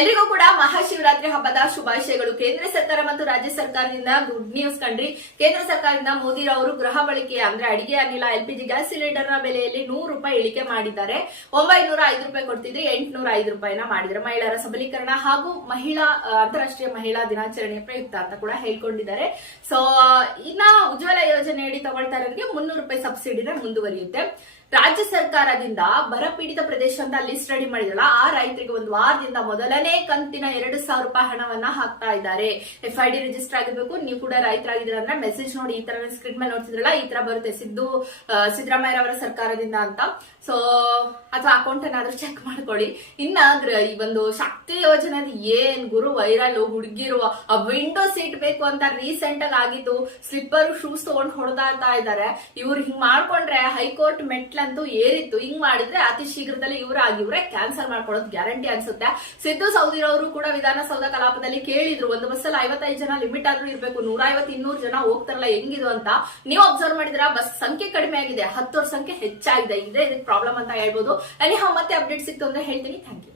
ಎಲ್ರಿಗೂ ಕೂಡ ಮಹಾಶಿವರಾತ್ರಿ ಹಬ್ಬದ ಶುಭಾಶಯಗಳು. ಕೇಂದ್ರ ಸರ್ಕಾರ ಮತ್ತು ರಾಜ್ಯ ಸರ್ಕಾರದಿಂದ ಗುಡ್ ನ್ಯೂಸ್ ಕಂಡ್ರಿ. ಕೇಂದ್ರ ಸರ್ಕಾರದಿಂದ ಮೋದಿ ಅವರು ಗೃಹ ಬಳಕೆಯ ಅಂದ್ರೆ ಅಡಿಗೆ ಅನಿಲ ಎಲ್ಪಿಜಿ ಗ್ಯಾಸ್ ಸಿಲಿಂಡರ್ ನ ಬೆಲೆಯಲ್ಲಿ ₹100 ಇಳಿಕೆ ಮಾಡಿದ್ದಾರೆ. 905 ರೂಪಾಯಿ ಕೊಡ್ತಿದ್ರೆ 805 ರೂಪಾಯಿನ ಮಾಡಿದ್ದಾರೆ. ಮಹಿಳೆಯರ ಸಬಲೀಕರಣ ಹಾಗೂ ಅಂತಾರಾಷ್ಟ್ರೀಯ ಮಹಿಳಾ ದಿನಾಚರಣೆಯ ಪ್ರಯುಕ್ತ ಅಂತ ಕೂಡ ಹೇಳ್ಕೊಂಡಿದ್ದಾರೆ. ಸೊ ಇನ್ನ ಉಜ್ವಲ ಯೋಜನೆಯಡಿ ತಗೊಳ್ತಾ ಇರೋರಿಗೆ ₹300 ಸಬ್ಸಿಡಿನ ಮುಂದುವರಿಯುತ್ತೆ. ರಾಜ್ಯ ಸರ್ಕಾರದಿಂದ ಬರ ಪೀಡಿತ ಪ್ರದೇಶ ಅಂತ ಲಿಸ್ಟ್ ರೆಡಿ ಮಾಡಿದ್ರಲ್ಲ, ಆ ರೈತರಿಗೆ ಒಂದು ವಾರದಿಂದ ಮೊದಲನೇ ಕಂತಿನ ₹2,000 ಹಣವನ್ನ ಹಾಕ್ತಾ ಇದ್ದಾರೆ. FID ರಿಜಿಸ್ಟರ್ ಆಗಿರ್ಬೇಕು. ನೀವು ಕೂಡ ರೈತರಾಗಿದ್ದೀರ ಅಂದ್ರೆ ಮೆಸೇಜ್ ನೋಡಿ, ಈ ತರ ಸ್ಕ್ರೀನ್ ಮೇಲೆ ನೋಡ್ತಿದ್ರಲ್ಲ, ಈ ತರ ಬರುತ್ತೆ ಸಿದ್ದರಾಮಯ್ಯ ಅವರ ಸರ್ಕಾರದಿಂದ ಅಂತ. ಸೊ ಅಥವಾ ಅಕೌಂಟ್ ಏನಾದ್ರೂ ಚೆಕ್ ಮಾಡ್ಕೊಳ್ಳಿ. ಇನ್ನ ಈ ಒಂದು ಶಕ್ತಿ ಯೋಜನೆ ಏನ್ ಗುರು ವೈರಲ್, ಹುಡುಗಿರು ವಿಂಡೋ ಸೀಟ್ ಬೇಕು ಅಂತ ರೀಸೆಂಟ್ ಆಗಿದ್ದು ಸ್ಲಿಪ್ಪರ್ ಶೂಸ್ ತಗೊಂಡು ಹೊಡೆದಾಡ್ತಾ ಇದ್ದಾರೆ. ಇವ್ರು ಹಿಂಗ್ ಮಾಡ್ಕೊಂಡ್ರೆ ಹೈಕೋರ್ಟ್ ಮೆಟ್ಲಂತೂ ಏರಿತ್ತು. ಹಿಂಗ್ ಮಾಡಿದ್ರೆ ಅತಿ ಶೀಘ್ರದಲ್ಲಿ ಇವರೇ ಕ್ಯಾನ್ಸಲ್ ಮಾಡ್ಕೊಳ್ಳೋದು ಗ್ಯಾರಂಟಿ ಅನ್ಸುತ್ತೆ. ಸಿದ್ದು ಸೌದಿರವರು ಕೂಡ ವಿಧಾನಸೌಧ ಕಲಾಪದಲ್ಲಿ ಕೇಳಿದ್ರು, ಒಂದು ಬಸ್ಸಲ್ಲಿ 55 ಜನ ಲಿಮಿಟ್ ಆದ್ರೂ ಇರ್ಬೇಕು, 150-200 ಜನ ಹೋಗ್ತಾರಲ್ಲ ಹೆಂಗಿದು ಅಂತ. ನೀವು ಅಬ್ಸರ್ವ್ ಮಾಡಿದ್ರ ಬಸ್ ಸಂಖ್ಯೆ ಕಡಿಮೆ ಆಗಿದೆ, 10 ಸಂಖ್ಯೆ ಹೆಚ್ಚಾಗಿದೆ. ಇದೇ ಇದಕ್ಕೆ ಪ್ರಾಬ್ಲಮ್ ಅಂತ ಹೇಳ್ಬೋದು. ಮತ್ತೆ ಅಪ್ಡೇಟ್ ಸಿಕ್ತು ಅಂದ್ರೆ ಹೇಳ್ತೀನಿ. Thank you.